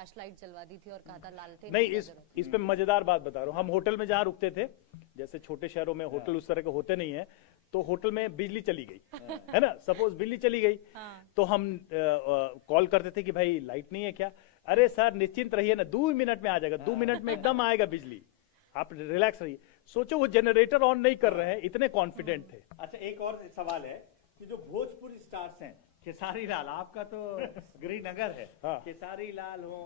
Flash light जलवा दी थी और कहा था लालटेन नहीं, इस पे मजेदार बात बता रहा हूँ। हम होटल में जहाँ रुकते थे, जैसे छोटे शहरों में होटल उस तरह के होते नहीं है, तो होटल में बिजली चली गई, है ना, सपोज बिजली चली गई, तो हम कॉल करते थे कि भाई लाइट नहीं है क्या? अरे सर निश्चिंत रहिए ना, 2 मिनट में आ जाएगा, 2 मिनट में एकदम आएगा बिजली, आप रिलैक्स रहिए। सोचो वो जनरेटर ऑन नहीं कर रहे हैं, इतने कॉन्फिडेंट थे। अच्छा, एक और सवाल है कि जो भोजपुरी स्टार्स हैं, खेसारी लाल, आपका तो गृहनगर है, हाँ। खेसारी लाल हो,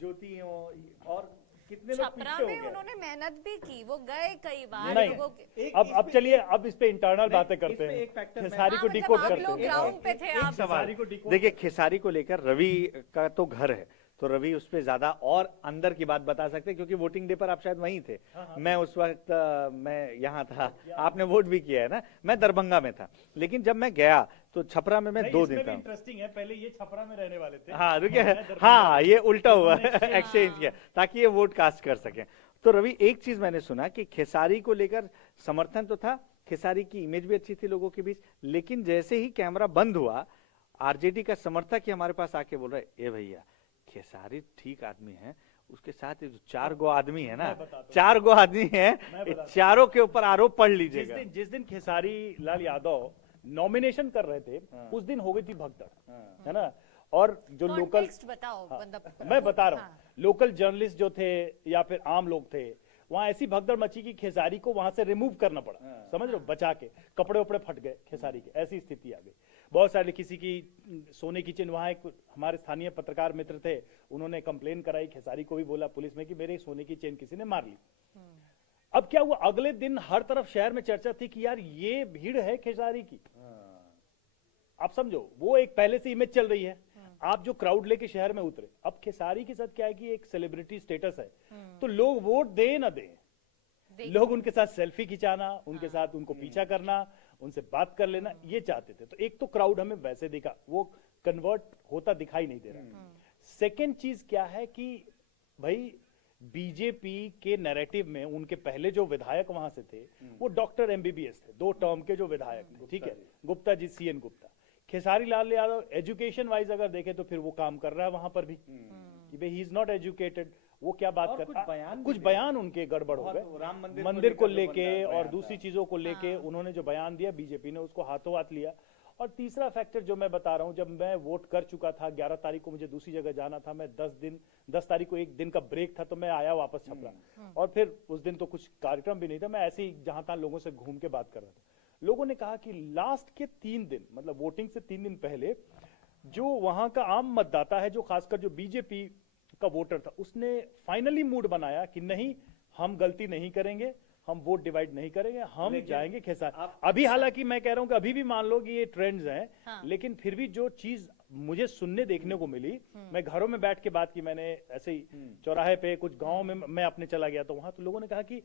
ज्योति हो, और कितने लोग छपरा पीछे हो में गए। उन्होंने मेहनत भी की, वो गए कई बार नहीं, लोगों के। अब चलिए, अब इस पे इंटरनल बातें करते इसमें हैं, एक factor खेसारी हाँ, को मतलब डिकोड आप करते लोग हैं। ग्राउंड पे थे, आप सवाल देखिए, खेसारी को लेकर रवि का तो घर है, तो रवि उस पे ज्यादा और अंदर की बात बता सकते हैं, क्योंकि वोटिंग डे पर आप शायद वहीं थे। मैं उस वक्त मैं यहाँ था, आपने वोट भी किया है ना, मैं दरभंगा में था, लेकिन जब मैं गया तो छपरा में मैं 2 दिन था। इंटरेस्टिंग है, पहले ये छपरा में रहने वाले थे। हाँ रुके, हाँ ये उल्टा हुआ, एक्सचेंज किया ताकि ये वोट कास्ट कर सकें। तो रवि, एक चीज मैंने सुना कि खेसारी को लेकर समर्थन तो था, खेसारी की इमेज भी अच्छी थी लोगों के बीच, लेकिन जैसे ही कैमरा बंद हुआ, आरजेडी का समर्थक ही हमारे पास आके बोल रहा है, ए भैया खेसारी ठीक आदमी है, उसके साथ ये जो 4 गो आदमी है ना, 4 गो आदमी है, चारों के ऊपर आरोप पढ़ लीजिएगा। जिस दिन खेसारी लाल यादव नॉमिनेशन कर रहे थे, उस दिन हो गई थी भगदड़, है ना। और जो लोकल, कॉन्टेक्स्ट बताओ, मतलब मैं बता रहा हूँ, लोकल जर्नलिस्ट जो थे या फिर आम लोग थे, वहां ऐसी भगदड़ मची कि खेसारी को वहां से रिमूव करना पड़ा, समझ रहे हो, बचा के, कपड़े उपड़े फट गए खेसारी के, ऐसी स्थिति आ गई। बहुत सारे, किसी की सोने की चेन, वहां एक हमारे स्थानीय पत्रकार मित्र थे, उन्होंने कंप्लेन कराई, खेसारी को भी बोला पुलिस में कि मेरे सोने की चेन किसी ने मार ली। अब क्या हुआ, अगले दिन हर तरफ शहर में चर्चा थी कि यार ये भीड़ है खेसारी की। आप समझो, वो एक पहले से इमेज चल रही है, आप जो क्राउड लेके शहर में उतरे। अब खेसारी के साथ क्या है कि एक सेलिब्रिटी स्टेटस है, तो लोग वोट दे ना दे, लोग उनके साथ सेल्फी खिंचाना, उनके साथ उनको पीछा करना, उनसे बात कर लेना, ये चाहते थे। तो एक तो क्राउड हमें वैसे दिखा, वो कन्वर्ट होता दिखाई नहीं दे रहा। सेकेंड चीज क्या है कि भाई बीजेपी के नैरेटिव में उनके पहले जो विधायक वहां से थे, वो डॉक्टर एमबीबीएस थे, 2 टर्म के जो विधायक थे, ठीक है, Gupta ji, CN Gupta. Khesari Lal Yadav education wise अगर देखें तो फिर वो काम कर रहा है वहां पर भी, कि भाई ही इज नॉट एजुकेटेड, वो क्या बात कर, कुछ बयान उनके गड़बड़ हो गए, राम मंदिर को लेके और दूसरी चीजों को लेके उन्होंने जो बयान दिया, बीजेपी ने उसको हाथों हाथ लिया। और तीसरा फैक्टर जो मैं बता रहा हूं, जब मैं वोट कर चुका था, 11 तारीख को मुझे दूसरी जगह जाना था, मैं 10 तारीख को एक दिन का ब्रेक था, तो मैं आया वापस छपरा, और फिर उस दिन तो कुछ कार्यक्रम भी नहीं था, मैं ऐसे ही जहां तहां लोगों से घूम के बात कर रहा था। लोगों ने कहा कि लास्ट के 3 दिन, मतलब वोटिंग से 3 दिन पहले, जो वहां का आम मतदाता है, जो खासकर जो बीजेपी का वोटर था, उसने फाइनली मूड बनाया कि नहीं, हम गलती नहीं करेंगे, हम वोट डिवाइड नहीं करेंगे, हम जाएंगे खेसारी। अभी हालांकि मैं कह रहा हूं कि अभी भी मान लो कि ये ट्रेंड्स हैं, लेकिन फिर भी जो चीज मुझे सुनने देखने को मिली, मैं घरों में बैठ के बात की, मैंने ऐसे ही चौराहे पे कुछ गांव में मैं अपने चला गया, तो वहां तो लोगों ने कहा कि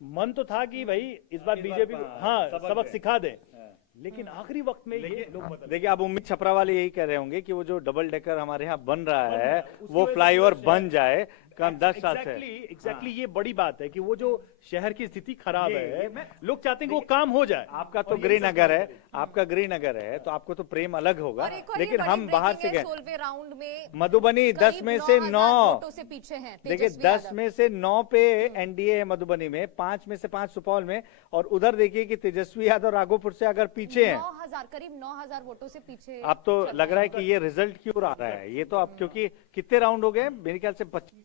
मन तो था कि भाई इस बार बीजेपी हाँ सबक सिखा दे, लेकिन आखिरी वक्त में ये लोग बदल। देखिए, अब उम्मीद छपरा वाले यही कह रहे होंगे कि वो जो डबल डेकर हमारे यहाँ बन रहा है, वो फ्लाईओवर बन जाए कम 10 साल से। एग्जैक्टली ये बड़ी बात है कि वो जो शहर की स्थिति खराब है, लोग चाहते हैं कि वो काम हो जाए। आपका तो गृहनगर है, आपका गृहनगर है, तो आपको तो प्रेम अलग होगा, लेकिन हम बाहर से गए। 16वें राउंड में मधुबनी 10 में से 9 से पीछे हैं, देखिए 10 में से 9 पे एनडीए है मधुबनी में, 5 में से 5 सुपौल में, और उधर देखिए कि तेजस्वी यादव राघोपुर से अगर पीछे हैं, 9,000 करीब 9,000 वोटों से पीछे। अब तो लग रहा है कि ये रिजल्ट क्यों आ रहा है, ये तो अब क्योंकि कितने राउंड हो गए, मेरे ख्याल से 25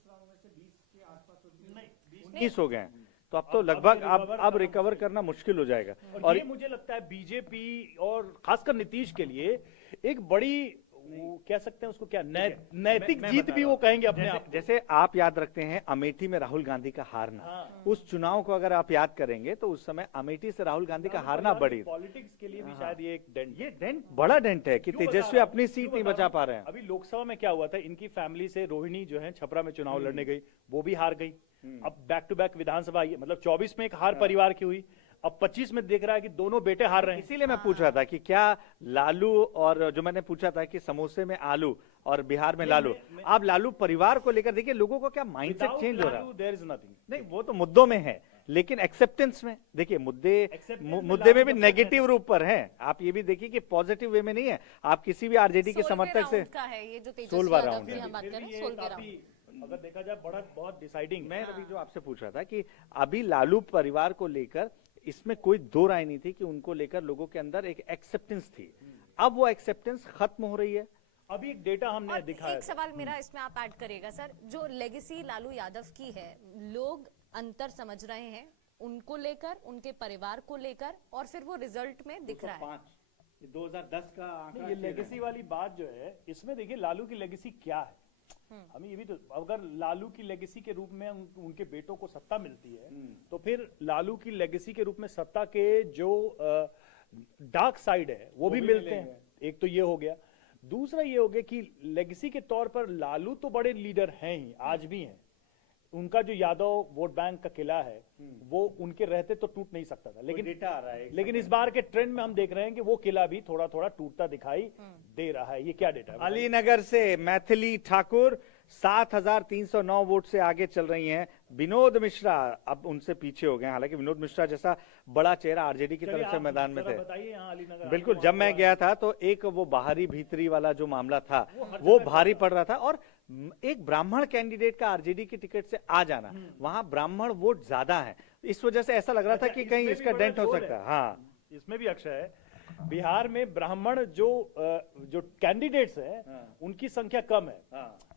19 हो गए, तो अब तो लगभग अब रिकवर करना मुश्किल हो जाएगा। और ये मुझे लगता है बीजेपी और खासकर नीतीश के लिए एक बड़ी, वो कह सकते हैं उसको क्या, नैतिक जीत भी वो कहेंगे अपने आप। जैसे आप याद रखते हैं अमेठी में राहुल गांधी का हारना, उस चुनाव को अगर आप याद करेंगे तो उस समय अमेठी से राहुल गांधी का हारना बड़ी, पॉलिटिक्स के लिए भी शायद ये एक डेंट, ये डेंट बड़ा डेंट है कि तेजस्वी अपनी सीट नहीं बचा पा रहे हैं। अभी लोकसभा में क्या हुआ था, इनकी फैमिली से रोहिणी जो है छपरा में चुनाव लड़ने गई, वो भी हार गई। अब बैक टू बैक विधानसभा, मतलब 24 में एक हार परिवार की हुई, अब 25 में देख रहा है कि दोनों बेटे हार रहे हैं। इसीलिए मैं पूछ रहा था कि क्या लालू, और जो मैंने पूछा था कि समोसे में आलू और बिहार में लालू, आप लालू परिवार को लेकर देखिए लोगों को क्या माइंडसेट चेंज हो रहा है। देयर इज नथिंग, नहीं वो तो मुद्दों में है, लेकिन एक्सेप्टेंस में देखिए Acceptance में मुद्दे में भी लालू नेगेटिव रूप पर हैं। आप ये भी देखिए कि पॉजिटिव वे में नहीं है। आप किसी भी आरजेडी के 16वें समर्थक से राउंड का है ये जो तेजस्वी 16वां यादव राउंड की है। हम बात फिर करें भी ये 16वें काफी, राउंड। अगर देखा जाए बड़ा बहुत डिसाइडिंग मैं रवि जो आपसे पूछ रहा था कि अभी लालू परिवार को लेकर इसमें कोई दो राय नहीं थी कि उनको लेकर लोगों के अंदर एक एक्सेप्टेंस थी। अब वो एक्सेप्टेंस खत्म हो रही है। अभी एक डेटा हमने और दिखाया एक सवाल मेरा इसमें आप ऐड करिएगा सर, जो लेगेसी लालू यादव की है, लोग अंतर समझ रहे हैं उनको लेकर, उनके परिवार को लेकर, और फिर वो रिजल्ट में दिख रहा है। 2010 का आंकड़ा ये लेगेसी वाली बात जो है, इसमें देखिए लालू की लेगेसी क्या है। हमें ये भी तो, अगर लालू की लेगेसी के रूप में उनके बेटों को सत्ता मिलती है, तो फिर लालू की लेगेसी के रूप में सत्ता के जो डार्क साइड है वो भी मिलते हैं। एक तो ये हो गया, दूसरा ये हो गया कि लेगेसी के तौर पर लालू तो बड़े लीडर हैं ही, आज भी हैं। उनका जो यादव वोट बैंक का किला है वो उनके रहते तो टूट नहीं सकता था, लेकिन डेटा आ रहा है लेकिन इस बार के ट्रेंड में हम देख रहे हैं कि वो किला भी थोड़ा थोड़ा टूटता दिखाई दे रहा है। ये क्या डेटा है? अलीनगर से मैथिली ठाकुर 7,309 वोट से आगे चल रही हैं। विनोद मिश्रा अब उनसे पीछे हो गए हैं। हालांकि विनोद मिश्रा जैसा बड़ा चेहरा आरजेडी की चलिए तरफ से आप मैदान में जरा थे। बताइए यहाँ अलीनगर बिल्कुल, आपको जब मैं वहाँ गया था तो एक वो बाहरी भीतरी वाला जो मामला था वो भारी पड़ रहा था, और एक ब्राह्मण कैंडिडेट का आरजेडी की टिकट से आ जाना, वहां ब्राह्मण वोट ज्यादा है, इस वजह से ऐसा लग रहा था अच्छा, कि कहीं इसमें इसका भी बड़ा डेंट हो जोर सकता है। है। हाँ, इसमें भी अक्षय है, बिहार में ब्राह्मण जो कैंडिडेट्स हैं उनकी संख्या कम है।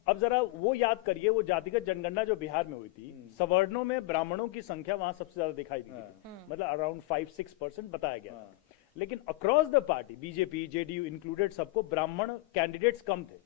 अब जरा वो याद करिए, वो जातिगत जनगणना जो बिहार में हुई थी, सवर्णों में ब्राह्मणों की संख्या वहां सबसे ज्यादा दिखाई दी थी, मतलब अराउंड 5-6% बताया गया। लेकिन across the party BJP JDU included सबको ब्राह्मण कैंडिडेट्स कम थे।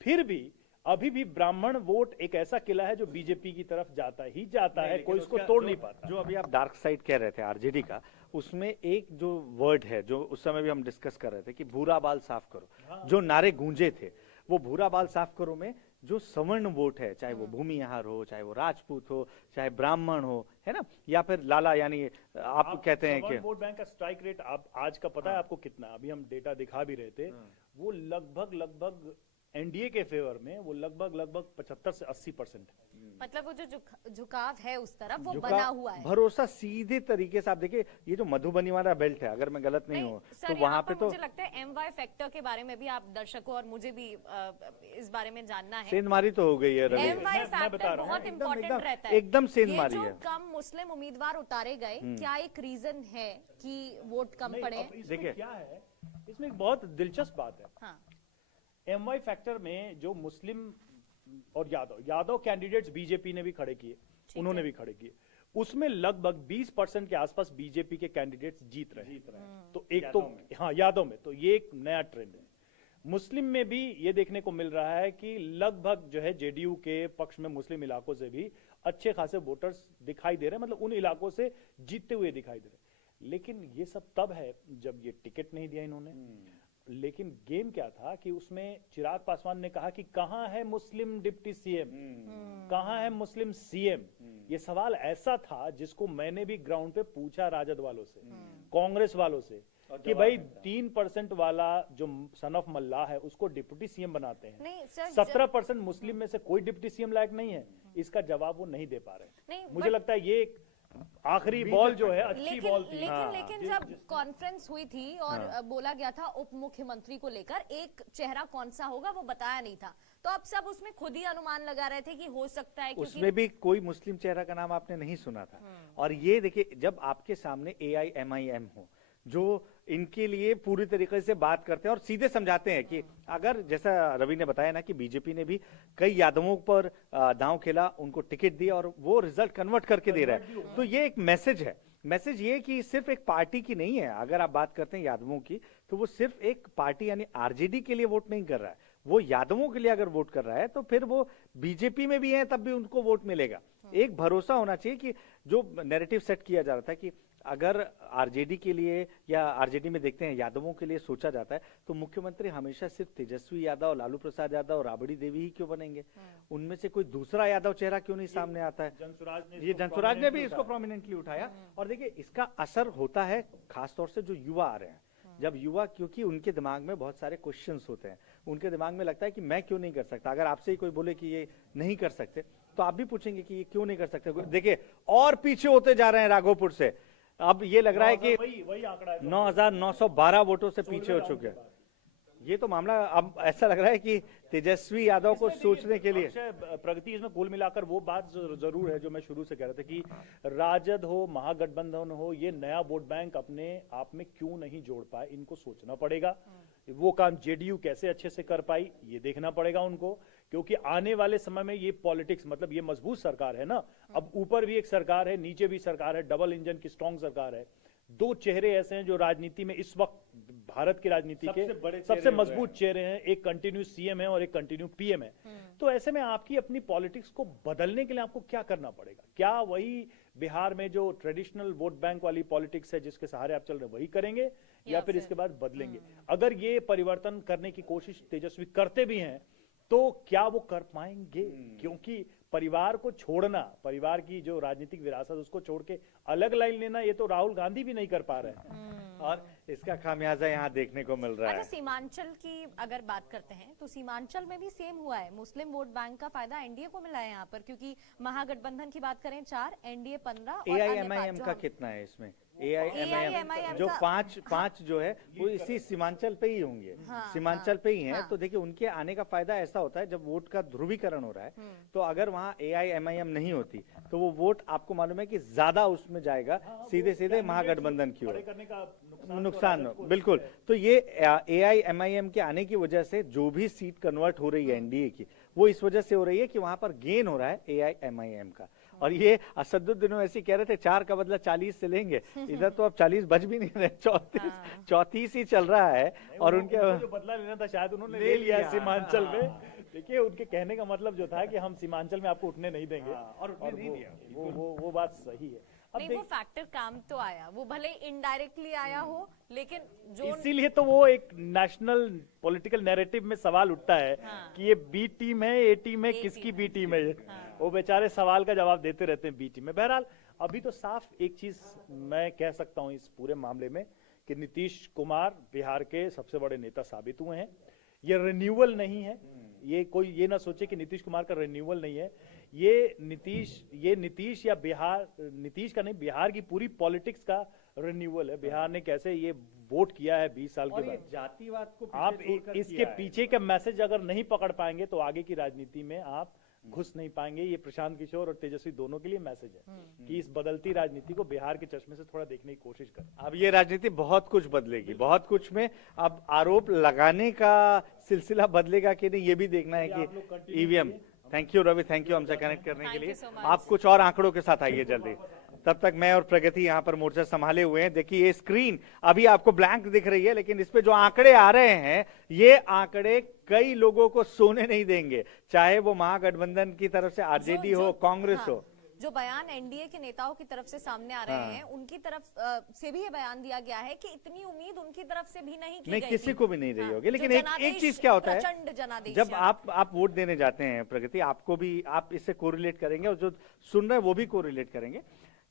फिर भी अभी भी ब्राह्मण वोट एक ऐसा किला है जो बीजेपी की तरफ जाता ही जाता है, कोई इसको तोड़ नहीं पाता। जो अभी आप डार्क साइड कह रहे थे आरजेडी का, उसमें एक जो वर्ड है जो उस समय भी हम डिस्कस कर रहे थे कि भूरा बाल साफ करो, जो नारे गूंजे थे वो भूरा बाल साफ करो में जो सवर्ण वोट है, चाहे वो भूमिहार हो, चाहे वो राजपूत हो, चाहे ब्राह्मण हो, है ना, या फिर लाला, यानी आप कहते हैं कि वोट बैंक का स्ट्राइक रेट आप आज का पता है आपको कितना? अभी हम डेटा दिखा भी रहे थे, वो लगभग एनडीए के फेवर में वो लगभग 75 से 80% है। मतलब वो जो झुकाव है उस तरफ वो बना हुआ है। भरोसा सीधे तरीके से आप देखिए, ये जो मधुबनी वाला बेल्ट है, अगर मैं गलत नहीं हूँ तो वहां पे तो मुझे लगता है एमवाई फैक्टर के बारे में भी आप दर्शकों और मुझे भी इस बारे में जानना है। सेंधमारी तो हो गई है रवि। एमवाई मैं बता फैक्टर रहा हूँ, बहुत एकदम- इंपॉर्टेंट एकदम- रहता है। एकदम ये सेंधमारी जो है। कम मुस्लिम उम्मीदवार उतारे गए, क्या एक रीजन है कि वोट कम नहीं, पड़े? अब इसमें देखिए। क्या है, इसमें एक बहुत दिलचस्प बात है। हाँ, एमवाई फैक्टर में जो मुस्लिम और यादव कैंडिडेट्स बीजेपी ने भी खड़े किए, उन्होंने भी खड़े किए, उसमें लगभग 20% के आसपास बीजेपी के कैंडिडेट्स जीत रहे हैं। तो एक तो हाँ, यादव में तो ये एक नया ट्रेंड है। मुस्लिम में भी ये देखने को मिल रहा है कि लगभग जो है जेडीयू के पक्ष में मुस्लिम इलाकों से भी अच्छे खासे वोटर्स दिखाई दे रहे हैं, मतलब उन इलाकों से जीतते हुए दिखाई दे रहे हैं। लेकिन ये सब तब है जब ये टिकट नहीं दिया इन्होंने। लेकिन गेम क्या था कि उसमें चिराग पासवान ने कहा कि कहां है मुस्लिम डिप्टी सीएम, कहां है मुस्लिम सीएम। ये सवाल ऐसा था जिसको मैंने भी ग्राउंड पे पूछा राजद वालों से, कांग्रेस वालों से, कि भाई 3% वाला जो सन ऑफ मल्ला है उसको डिप्टी सीएम बनाते हैं, नहीं सर, 17% मुस्लिम में से कोई डिप्टी सीएम लायक नहीं है। इसका जवाब वो नहीं दे पा रहे। नहीं, मुझे लगता है ये एक आखिरी बॉल जो है अच्छी बॉल थी। लेकिन जब कॉन्फ्रेंस हुई थी और बोला गया था उप मुख्यमंत्री को लेकर एक चेहरा कौन सा होगा वो बताया नहीं था, तो अब सब उसमें खुद ही अनुमान लगा रहे थे कि हो सकता है, क्योंकि उसमें भी कोई मुस्लिम चेहरा का नाम आपने नहीं सुना था। और ये देखिए, जब आपके सामने AIMIM हो जो इनके लिए पूरी तरीके से बात करते हैं और सीधे समझाते हैं कि अगर, जैसा रवि ने बताया ना कि बीजेपी ने भी कई यादवों पर दांव खेला, उनको टिकट दिया और वो रिजल्ट कन्वर्ट करके दे रहा है, तो ये एक मैसेज है। मैसेज ये कि सिर्फ एक पार्टी की नहीं है। अगर आप बात करते हैं यादवों की, तो वो सिर्फ एक पार्टी यानी आरजेडी के लिए वोट नहीं कर रहा है, वो यादवों के लिए अगर वोट कर रहा है तो फिर वो बीजेपी में भी है तब भी उनको वोट मिलेगा। एक भरोसा होना चाहिए कि जो नैरेटिव सेट किया जा रहा था कि अगर आरजेडी के लिए या आरजेडी में देखते हैं यादवों के लिए सोचा जाता है तो मुख्यमंत्री हमेशा सिर्फ तेजस्वी यादव, लालू प्रसाद यादव, राबड़ी देवी ही क्यों बनेंगे? उनमें से कोई दूसरा यादव चेहरा क्यों नहीं सामने आता है? ये जनसुराज ने भी इसको प्रोमिनेंटली उठाया। और देखिए, इसका असर होता है खासतौर से जो युवा आ रहे हैं। जब युवा, क्योंकि उनके दिमाग में बहुत सारे क्वेश्चंस होते हैं, उनके दिमाग में लगता है कि मैं क्यों नहीं कर सकता। अगर आपसे ही कोई बोले कि ये नहीं कर सकते तो आप भी पूछेंगे कि ये क्यों नहीं कर सकते। देखिए और पीछे होते जा रहे हैं राघोपुर से, अब ये लग रहा है कि वही आंकड़ा है। 9,912 वोटों से पीछे हो चुके हैं। ये तो मामला अब ऐसा लग रहा है कि तेजस्वी यादव को सोचने के लिए प्रगति इसमें कुल मिलाकर वो बात जरूर है जो मैं शुरू से कह रहा था कि राजद हो, महागठबंधन हो, ये नया वोट बैंक अपने आप में क्यों नहीं जोड़ पाए, इनको सोचना पड़ेगा। वो काम जेडीयू कैसे अच्छे से कर पाई ये देखना पड़ेगा उनको, क्योंकि आने वाले समय में ये पॉलिटिक्स, मतलब ये मजबूत सरकार है ना, अब ऊपर भी एक सरकार है, नीचे भी सरकार है, डबल इंजन की स्ट्रांग सरकार है। दो चेहरे ऐसे हैं जो राजनीति में इस वक्त भारत की राजनीति के सबसे मजबूत चेहरे हैं, एक कंटिन्यू सीएम है और एक कंटिन्यू पीएम है। तो ऐसे में आपकी अपनी पॉलिटिक्स को बदलने के लिए आपको क्या करना पड़ेगा? क्या वही बिहार में जो ट्रेडिशनल वोट बैंक वाली पॉलिटिक्स है जिसके सहारे आप चल रहे हैं वही करेंगे, या फिर इसके बाद बदलेंगे? अगर ये परिवर्तन करने की कोशिश तेजस्वी करते भी हैं तो क्या वो कर पाएंगे? क्योंकि परिवार को छोड़ना, परिवार की जो राजनीतिक विरासत उसको छोड़ के अलग लाइन लेना, ये तो राहुल गांधी भी नहीं कर पा रहे हैं। और इसका खामियाजा यहाँ देखने को मिल रहा है। अच्छा, सीमांचल की अगर बात करते हैं तो सीमांचल में भी सेम हुआ है। मुस्लिम वोट बैंक का फायदा एनडीए को मिला है यहाँ पर, क्योंकि महागठबंधन की बात करें 4, एनडीए 15 और AIMIM का कितना है इसमें? AIMIM जो पांच जो है वो इसी सीमांचल पे ही होंगे, सीमांचल पे ही हैं। तो देखिए उनके आने का फायदा ऐसा होता है जब वोट का ध्रुवीकरण हो रहा है, तो अगर वहाँ AIMIM नहीं होती तो वो वोट आपको मालूम है कि ज्यादा उसमें जाएगा, सीधे सीधे महागठबंधन की ओर नुकसान। बिल्कुल, तो ये AIMIM के आने की वजह से जो भी सीट कन्वर्ट हो रही है एनडीए की, वो इस वजह से हो रही है कि वहां पर गेन हो रहा है AIMIM का। और ये असदुद्दीन ऐसे कह रहे थे 4 का बदला 40 से लेंगे, इधर तो अब 40 बच भी नहीं रहे, 34 ही चल रहा है। और उनके जो बदला लेना था शायद उन्होंने ले लिया सीमांचल में। देखिए उनके कहने का मतलब जो था कि हम सीमांचल में आपको उठने नहीं देंगे, और उठने नहीं दिया। वो बात सही है। नहीं, वो फैक्टर काम तो आया, वो भले इनडायरेक्टली आया हो, लेकिन जो इसीलिए तो वो एक नेशनल पॉलिटिकल नैरेटिव में सवाल उठता है कि ये बी टीम है, ए टीम है, किसकी बी टीम है ये? वो बेचारे सवाल का जवाब देते रहते हैं बी टीम में। बहरहाल अभी तो साफ एक चीज मैं कह सकता हूं इस पूरे मामले में कि नीतीश कुमार बिहार के सबसे बड़े नेता साबित हुए हैं। ये रिन्यूअल नहीं है, ये कोई ये ना सोचे कि नीतीश कुमार का रिन्यूअल नहीं है। ये नीतीश या बिहार, नीतीश का नहीं, बिहार की पूरी पॉलिटिक्स का रिन्यूअल है। बिहार ने कैसे ये वोट किया है 20 साल के बाद, जातिवाद को आप इसके पीछे का मैसेज अगर नहीं पकड़ पाएंगे तो आगे की राजनीति में आप घुस नहीं पाएंगे। ये प्रशांत किशोर और तेजस्वी दोनों के लिए मैसेज है कि इस बदलती राजनीति को बिहार के चश्मे से थोड़ा देखने की कोशिश करें। अब ये राजनीति बहुत कुछ बदलेगी, बहुत कुछ में अब आरोप लगाने का सिलसिला बदलेगा कि नहीं, ये भी देखना है कि EVM. Thank you Ravi, thank you हमसे कनेक्ट करने के लिए। आप कुछ और आंकड़ों के साथ आइए जल्दी, तब तक मैं और प्रगति यहाँ पर मोर्चा संभाले हुए हैं। देखिए ये स्क्रीन अभी आपको ब्लैंक दिख रही है, लेकिन इस पे जो आंकड़े आ रहे हैं, ये आंकड़े कई लोगों को सोने नहीं देंगे, चाहे वो महागठबंधन की तरफ से आरजेडी हो, कांग्रेस हो। जो बयान एनडीए के नेताओं की तरफ से सामने आ रहे हैं, उनकी तरफ से भी ये बयान दिया गया है कि इतनी उम्मीद उनकी तरफ से भी नहीं की गई, किसी को भी नहीं रही होगी। लेकिन एक चीज क्या होता है, जब आप वोट देने जाते हैं प्रगति, आपको भी, आप इससे कोरिलेट करेंगे और जो सुन रहे हैं वो भी कोरिलेट करेंगे।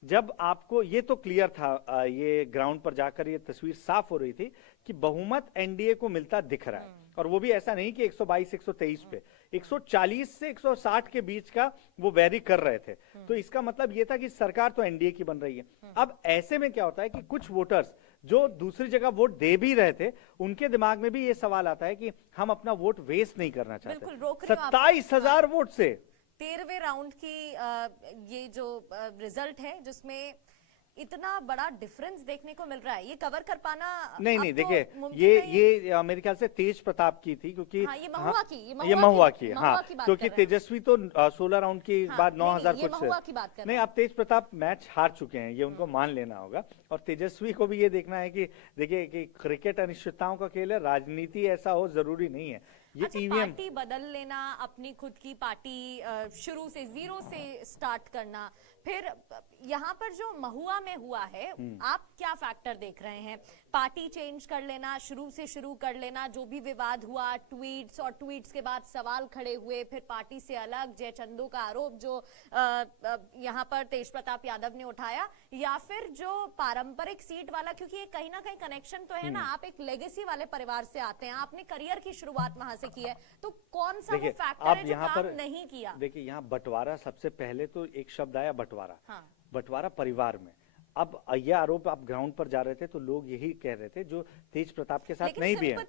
जब आपको ये तो क्लियर था, ये ग्राउंड पर जाकर ये तस्वीर साफ हो रही थी कि बहुमत एनडीए को मिलता दिख रहा है, और वो भी ऐसा नहीं कि 122 123 पे, 140 से 160 के बीच का वो वेरी कर रहे थे। तो इसका मतलब ये था कि सरकार तो एनडीए की बन रही है। अब ऐसे में क्या होता है कि कुछ वोटर्स जो दूसरी जगह वोट दे भी रहे थे, उनके दिमाग में भी ये सवाल आता है कि हम अपना वोट वेस्ट नहीं करना चाहते। 27,000 वोट से 13वें राउंड की ये जो रिजल्ट है, जिसमें इतना बड़ा डिफरेंस देखने को मिल रहा है, ये कवर कर पाना नहीं देखिए, ये मेरे ख्याल से तेज प्रताप की थी, क्योंकि ये महुआ की क्योंकि तेजस्वी तो 16 राउंड के बाद 9,000 कुछ से। नहीं, अब तेज प्रताप मैच हार चुके हैं, ये उनको मान लेना होगा। और तेजस्वी को भी ये देखना है कि देखिए कि क्रिकेट अनिश्चितताओं का खेल है, राजनीति ऐसा हो जरूरी नहीं है। ये ईवीएम पार्टी बदल लेना, अपनी खुद की पार्टी शुरू से जीरो से स्टार्ट करना, फिर यहाँ पर जो महुआ में हुआ है, आप क्या फैक्टर देख रहे हैं? पार्टी चेंज कर लेना, शुरू से शुरू कर लेना, जो भी विवाद हुआ, ट्वीट्स और ट्वीट्स के बाद सवाल खड़े हुए, फिर पार्टी से अलग जयचंदू का आरोप जो यहाँ पर तेज प्रताप यादव ने उठाया, या फिर जो पारंपरिक सीट वाला, क्योंकि ये कहीं ना कहीं कनेक्शन तो है ना, आप एक लेगेसी वाले परिवार से आते हैं, आपने करियर की शुरुआत वहां से की है, तो कौन सा वो फैक्टर है जो काम नहीं किया? देखिए यहाँ बंटवारा, सबसे पहले तो एक शब्द आया बंटवारा। हाँ। बंटवारा परिवार में। अब यह आरोप आप ग्राउंड पर जा रहे थे तो लोग यही कह रहे थे जो तेज प्रताप के साथ नहीं भी है,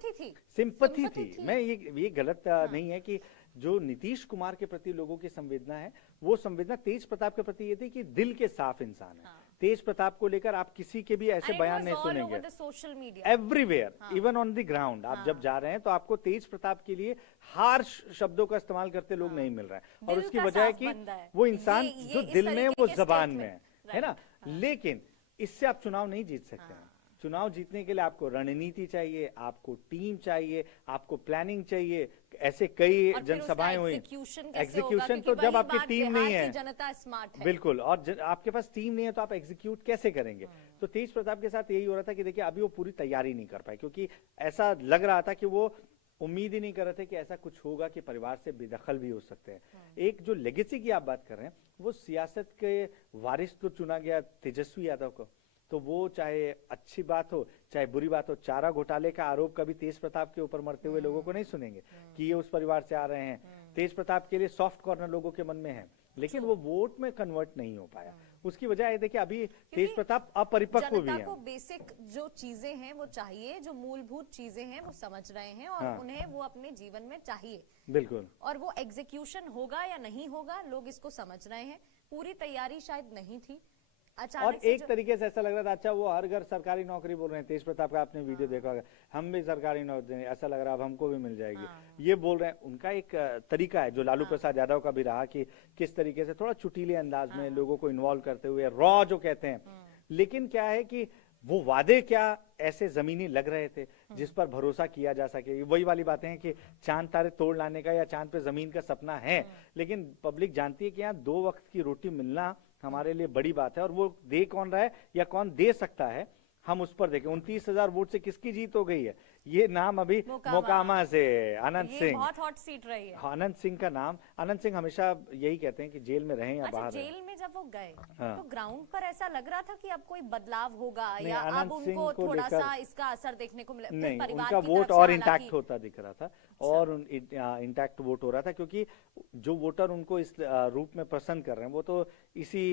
सिंपैथी थी। मैं ये गलत नहीं है कि जो नीतीश कुमार के प्रति लोगों की संवेदना है, वो संवेदना तेज प्रताप के प्रति ये थी कि दिल के साफ इंसान है। तेज प्रताप को लेकर आप किसी के भी ऐसे बयान नहीं सुनेंगे, everywhere, even on the ground. आप जब जा रहे हैं तो आपको तेज प्रताप के लिए हार्श शब्दों का इस्तेमाल करते लोग नहीं मिल रहे हैं, और उसकी वजह है कि वो इंसान जो दिल में वो जबान में है ना। लेकिन इससे आप चुनाव नहीं जीत सकते हैं। चुनाव जीतने के लिए आपको रणनीति चाहिए, आपको टीम चाहिए, आपको प्लानिंग चाहिए। ऐसे कई जनसभाएं हुई, एग्जीक्यूशन तो जब आपकी टीम नहीं है, जनता स्मार्ट है, बिल्कुल, और आपके पास टीम नहीं है तो आप एग्जीक्यूट कैसे करेंगे? तो तेज प्रताप के साथ यही हो रहा था कि देखिए अभी वो पूरी तैयारी नहीं कर पाए, क्योंकि ऐसा लग रहा था कि वो उम्मीद ही नहीं कर रहे थे कि ऐसा कुछ होगा कि परिवार से बेदखल भी हो सकते हैं। एक जो लेगेसी की आप बात कर रहे हैं, वो सियासत के वारिस तो चुना गया तेजस्वी यादव को, तो वो चाहे अच्छी बात हो चाहे बुरी बात हो, चारा घोटाले का आरोप कभी तेज प्रताप के ऊपर मरते हुए लोगों को नहीं सुनेंगे कि ये उस परिवार से आ रहे हैं। तेज प्रताप के लिए सॉफ्ट कॉर्नर लोगों के मन में है, लेकिन वो वोट में कन्वर्ट नहीं हो पाया। उसकी वजह है देखिए अभी तेज प्रताप अपरिपक्व भी है। बेसिक जो चीजें हैं वो चाहिए, जो मूलभूत चीजें हैं वो समझ रहे हैं, और उन्हें वो अपने जीवन में चाहिए, बिल्कुल। और वो एग्जीक्यूशन होगा या नहीं होगा, लोग इसको समझ रहे हैं। पूरी तैयारी शायद नहीं थी, और एक तरीके से ऐसा लग रहा था, अच्छा वो हर घर सरकारी नौकरी बोल रहे हैं, तेज प्रताप का आपने वीडियो देखा होगा, हम भी सरकारी नौकरी, ऐसा लग रहा है अब हमको भी मिल जाएगी, ये बोल रहे हैं। उनका एक तरीका है जो लालू प्रसाद यादव का भी रहा कि किस तरीके से थोड़ा चुटीले अंदाज में लोगों को इन्वॉल्व करते हुए, रॉ जो कहते हैं। लेकिन क्या है कि वो वादे क्या ऐसे जमीनी लग रहे थे जिस पर भरोसा किया जा सके। वही वाली बातें हैं कि चांद तारे तोड़ लाने का या चांद पे जमीन का सपना है, लेकिन पब्लिक जानती है कि यहाँ 2 वक्त की रोटी मिलना हमारे लिए बड़ी बात है, और वो दे कौन रहा है या कौन दे सकता है, हम उस पर देखें। 29,000 वोट से किसकी जीत हो गई है? ये नाम अभी मोकामा से अनंत सिंह, बहुत हॉट सीट रही है। अनंत सिंह का नाम। अनंत सिंह हमेशा यही कहते हैं कि जेल में रहें या बाहर जेल में जब वो गए तो ग्राउंड पर ऐसा लग रहा था कि अब कोई बदलाव होगा, या अब उनको थोड़ा सा इसका असर देखने को मिला? नहीं, उनका वोट और इंटैक्ट होता दिख रहा था, और इंटैक्ट वोट हो रहा था, क्योंकि जो वोटर उनको इस रूप में पसंद कर रहे हैं वो तो इसी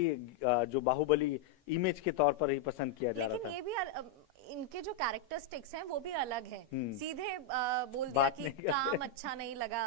जो बाहुबली इमेज के तौर पर ही पसंद किया जा रहा था। लेकिन ये भी इनके जो कैरेक्टरिस्टिक्स हैं वो भी अलग हैं। सीधे बोल दिया कि काम अच्छा नहीं लगा,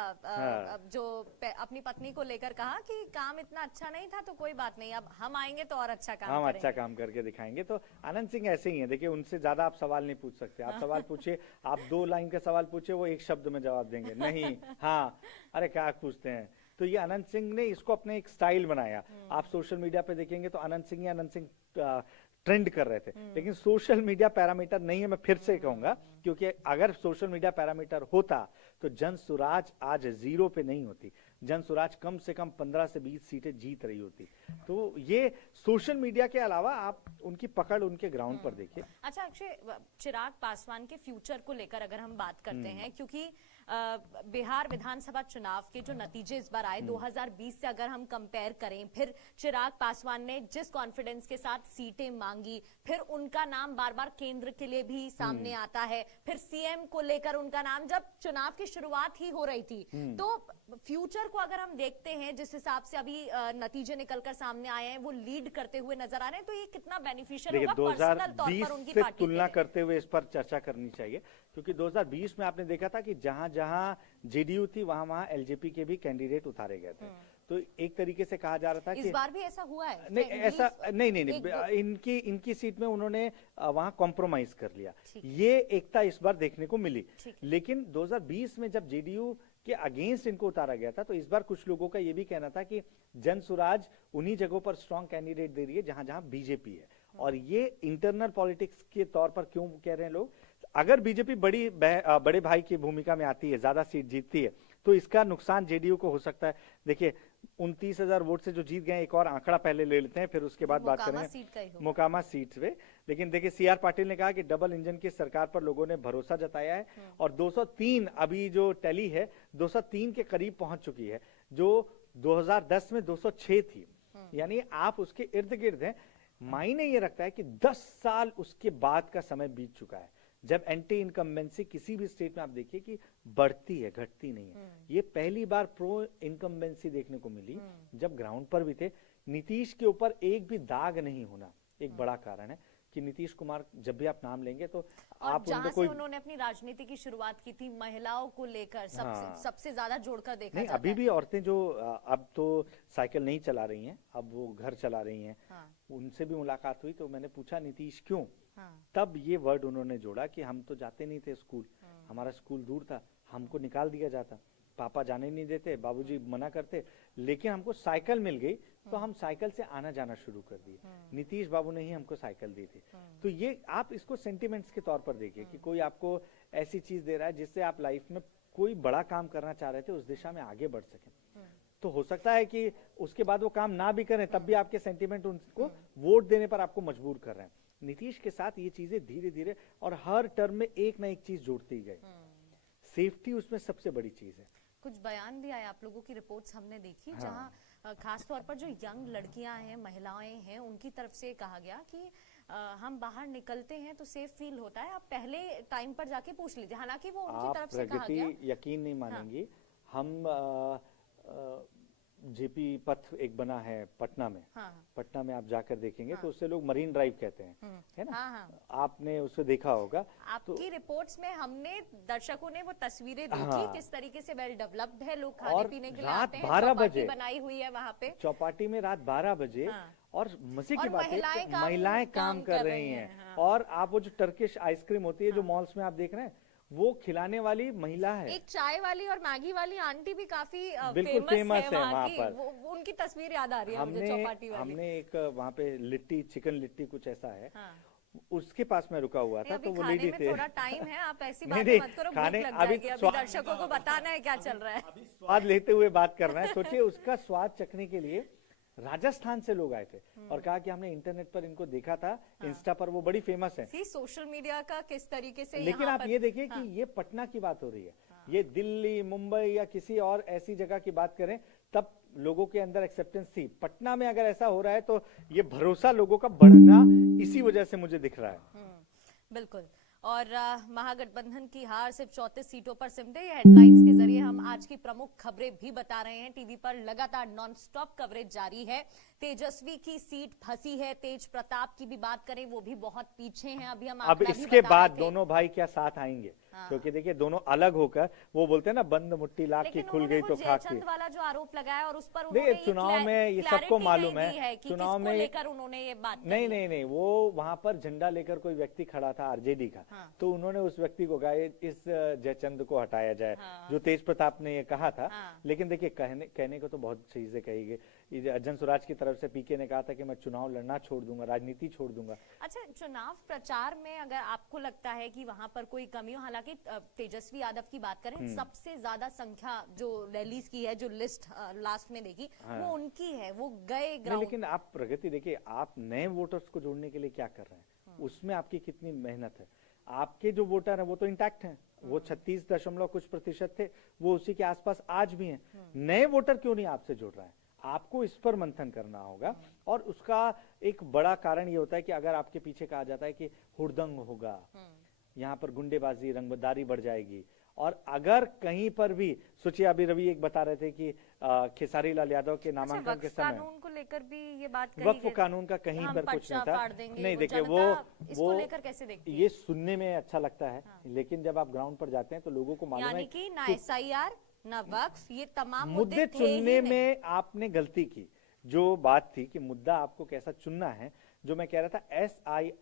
जो अपनी पत्नी को लेकर कहा कि काम इतना अच्छा नहीं था तो कोई बात नहीं, अब हम आएंगे तो और अच्छा काम करेंगे, अच्छा काम करके दिखाएंगे। तो आनंद सिंह ऐसे ही है, देखिए उनसे ज्यादा आप सवाल नहीं पूछ सकते। आप सवाल पूछिए, आप 2 लाइन का सवाल पूछिए, वो 1 शब्द में जवाब देंगे, नहीं हाँ, अरे क्या पूछते हैं। तो ये अनंत सिंह ने इसको अपने एक स्टाइल बनाया। आप सोशल मीडिया पे देखेंगे तो अनंत सिंह ट्रेंड कर रहे थे, लेकिन सोशल मीडिया पैरामीटर नहीं है, मैं फिर से कहूंगा, क्योंकि अगर सोशल मीडिया पैरामीटर होता तो जन सुराज आज 0 पे नहीं होती। जन सुराज कम से कम 15 से 20 सीटें जीत रही होती। तो ये सोशल मीडिया के अलावा आप उनकी पकड़ उनके ग्राउंड पर देखिए। अच्छा अक्षय, चिराग पासवान के फ्यूचर को लेकर अगर हम बात करते हैं, क्योंकि बिहार विधानसभा चुनाव के जो नतीजे इस बार आए 2020 से अगर हम कंपेयर करें, फिर चिराग पासवान ने जिस कॉन्फिडेंस के साथ सीटें मांगी, फिर उनका नाम बार बार केंद्र के लिए भी सामने आता है, फिर सीएम को लेकर उनका नाम जब चुनाव की शुरुआत ही हो रही थी, तो फ्यूचर को अगर हम देखते हैं जिस हिसाब से अभी नतीजे निकलकर सामने आए हैं, वो लीड करते हुए नजर आ रहे हैं, तो ये कितना बेनिफिशियल होगा पर्सनल तौर पर उनकी पार्टी के लिए? तुलना करते हुए इस पर चर्चा करनी चाहिए, क्योंकि 2020 में आपने देखा था कि जहां जहां जेडीयू थी वहां वहां एलजेपी के भी कैंडिडेट उतारे गए थे। तो एक तरीके से कहा जा रहा था इस बार भी ऐसा हुआ है? नहीं, ऐसा नहीं, इनकी सीट में उन्होंने वहां कॉम्प्रोमाइज कर लिया, ये एकता इस बार देखने को मिली। लेकिन 2020 में जब जेडीयू के अगेंस्ट इनको उतारा गया था, तो इस बार कुछ लोगों का ये भी कहना था कि जन सुराज उन्हीं जगहों पर स्ट्रॉन्ग कैंडिडेट दे रही है जहां जहां बीजेपी है। और ये इंटरनल पॉलिटिक्स के तौर पर क्यों कह रहे हैं लोग? अगर बीजेपी बड़े भाई की भूमिका में आती है, ज्यादा सीट जीतती है, तो इसका नुकसान जेडीयू को हो सकता है। देखिए 29,000 वोट से जो जीत गए, एक और आंकड़ा पहले ले लेते हैं, फिर उसके बाद बात मोकामा करेंगे सीट का ही होगा। मोकामा सीट पे। लेकिन देखिए सीआर पाटिल ने कहा कि डबल इंजन की सरकार पर लोगों ने भरोसा जताया है और 203 अभी जो टैली है 203 के करीब पहुंच चुकी है, जो 2010 में 206 थी, यानी आप उसके इर्द गिर्द हैं। मायने ये रखता है कि 10 साल उसके बाद का समय बीत चुका है, जब एंटी इनकम्बेंसी किसी भी स्टेट में आप देखिए कि बढ़ती है, घटती नहीं है। ये पहली बार प्रो इनकम्बेंसी देखने को मिली जब ग्राउंड पर भी थे। नीतीश के ऊपर एक भी दाग नहीं होना एक बड़ा कारण है कि नीतीश कुमार जब भी आप नाम लेंगे तो और आप जहां उनको से कोई उन्होंने अपनी राजनीति की शुरुआत की थी, महिलाओं को लेकर हाँ। सबसे ज्यादा जोड़कर देखा नहीं, जाता अभी है। भी औरतें जो अब तो साइकिल नहीं चला रही हैं, अब वो घर चला रही हैं, हाँ, उनसे भी मुलाकात हुई तो मैंने पूछा नीतीश क्यों, हाँ, तब ये वर्ड उन्होंने जोड़ा कि हम तो जाते नहीं थे स्कूल, हमारा स्कूल दूर था, हमको निकाल दिया जाता, पापा जाने नहीं देते, बाबूजी मना करते, लेकिन हमको साइकिल मिल गई तो हम साइकिल से आना जाना शुरू कर दिए। नीतीश बाबू ने ही हमको साइकिल दी थी। तो ये आप इसको सेंटिमेंट्स के तौर पर देखिए कि कोई आपको ऐसी चीज दे रहा है जिससे आप लाइफ में कोई बड़ा काम करना चाह रहे थे उस दिशा में आगे बढ़ सके। तो हो सकता है कि उसके बाद वो काम ना भी करें, तब भी आपके सेंटिमेंट उनको वोट देने पर आपको मजबूर कर रहे हैं। नीतीश के साथ ये चीजें धीरे धीरे और हर टर्म में एक ना एक चीज जोड़ती गई। सेफ्टी उसमें सबसे बड़ी चीज है। कुछ बयान भी आए, आप लोगों की रिपोर्ट्स हमने देखी, हाँ। जहां खास तौर पर जो यंग लड़कियां हैं, महिलाएं हैं, उनकी तरफ से कहा गया कि हम बाहर निकलते हैं तो सेफ फील होता है, आप पहले टाइम पर जाके पूछ लीजिए। हालांकि वो उनकी आप तरफ से कहा गया। प्रगति यकीन नहीं मानेंगी, हम जेपी पथ एक बना है पटना में, हाँ, पटना में आप जाकर देखेंगे तो उससे लोग मरीन ड्राइव कहते हैं, है ना? हाँ, हाँ। आपने उसे देखा होगा। आपकी रिपोर्ट्स में हमने दर्शकों ने वो तस्वीरें देखी, हाँ। किस तरीके से वेल डेवलप्ड है, लोग खाने और पीने के लिए रात आते हैं, 12 चौपाटी बजे बनाई हुई है वहाँ पे, चौपाटी में रात 12 बजे। हाँ। और मजे की और बात है महिलाएं कि काम महिलाएं काम कर रही हैं। हाँ। और आप वो जो टर्किश आइसक्रीम होती है जो मॉल्स में आप देख रहे हैं, वो खिलाने वाली महिला है। एक चाय वाली और मैगी वाली आंटी भी काफी बिल्कुल फेमस है वहाँ वहाँ की। पर। वो उनकी तस्वीर याद आ रही है मुझे, चौपाटी वाली। हमने एक वहाँ पे लिट्टी, चिकन लिट्टी कुछ ऐसा है, हाँ। उसके पास मैं रुका हुआ था अभी तो वो खाने लेडी में थे। थोड़ा टाइम है, आप ऐसी नहीं, बातें मत करो, भूख खाने लग अभी जाएगी। अभी स्वाद दर्शकों को बताना है क्या चल रहा है। अभी स्वाद लेते हुए बात करना है। सोचिए उसका स्वाद चखने के लिए राजस्थान से लोग आए थे और कहा कि हमने इंटरनेट पर इनको देखा था, इंस्टा पर वो बड़ी फेमस है। सी सोशल मीडिया का किस तरीके से लेकिन यहाँ आप पर- ये देखिए कि ये पटना की बात हो रही है, ये दिल्ली, मुंबई या किसी और ऐसी जगह की बात करें तब लोगों के अंदर एक्सेप्टेंस थी। पटना में अगर ऐसा हो रहा है तो ये भरोसा लोगों का बढ़ना इसी वजह से मुझे दिख रहा है। बिल्कुल। और महागठबंधन की हार सिर्फ 34 सीटों पर सिमटे, ये हेडलाइंस के जरिए हम आज की प्रमुख खबरें भी बता रहे हैं। टीवी पर लगातार नॉनस्टॉप कवरेज जारी है। तेजस्वी की सीट फंसी है, तेज प्रताप की भी बात करें वो भी बहुत पीछे हैं। अभी हम अब आंकड़ा भी इसके बता बाद रहे थे। दोनों भाई क्या साथ आएंगे? हाँ। क्योंकि देखिए दोनों अलग होकर, वो बोलते हैं ना बंद मुट्ठी लाख की लेकिन खुल उन्होंने गई वो तो खाक की। जयचंद वाला जो आरोप लगाया और उस पर देखिए उन्होंने चुनाव में ये सबको clarity मालूम नहीं दी है, कि चुनाव किसको में लेकर उन्होंने ये बात नहीं कही। नहीं नहीं, वो वहां पर झंडा लेकर कोई व्यक्ति खड़ा था आरजेडी का, हाँ। तो उन्होंने उस व्यक्ति को कहा इस जयचंद को हटाया जाए, हाँ। जो तेज प्रताप ने ये कहा था। हाँ। लेकिन देखिए कहने को तो बहुत चीजें कही गई। ये अर्जन स्वराज की तरफ से पीके ने कहा था कि मैं चुनाव लड़ना छोड़ दूंगा, राजनीति छोड़ दूंगा। अच्छा, चुनाव प्रचार में अगर आपको लगता है कि वहां पर कोई कमी हो, हालांकि तेजस्वी यादव की बात करें, सबसे ज्यादा संख्या जो रैलीज की है, जो लिस्ट लास्ट में देखी, वो उनकी है, वो गए नहीं, ग्राउंड। लेकिन आप प्रगति देखिए, आप नए वोटर्स को जोड़ने के लिए क्या कर रहे हैं, उसमें आपकी कितनी मेहनत है। आपके जो वोटर हैं वो तो इंटैक्ट हैं, वो 36 कुछ प्रतिशत थे, वो उसी के आसपास आज भी हैं। नए वोटर क्यों नहीं आपसे जुड़ रहा है? आपको इस पर मंथन करना होगा। और उसका एक बड़ा कारण ये होता है कि अगर आपके पीछे कहा जाता है कि हुड़दंग होगा, यहाँ पर गुंडेबाजी, रंगदारी बढ़ जाएगी, और अगर कहीं पर भी सोचिए, अभी रवि एक बता रहे थे कि खेसारी लाल यादव के नामांकन के समय कानून को लेकर भी ये बात कही वक्फ गई। कानून का कहीं हम पर कुछ पर्चा नहीं था। फाड़ देंगे, नहीं वो देखिए जनता इसको वो लेकर कैसे देखती है? ये सुनने में अच्छा लगता है, लेकिन जब आप ग्राउंड पर जाते हैं तो लोगों को मालूम है यानी कि ना कि एसआईआर ना वक्फ, ये तमाम मुद्दे थे ही चुनने नहीं। में आपने गलती की। जो बात थी कि मुद्दा आपको कैसा चुनना है, जो मैं कह रहा था SIR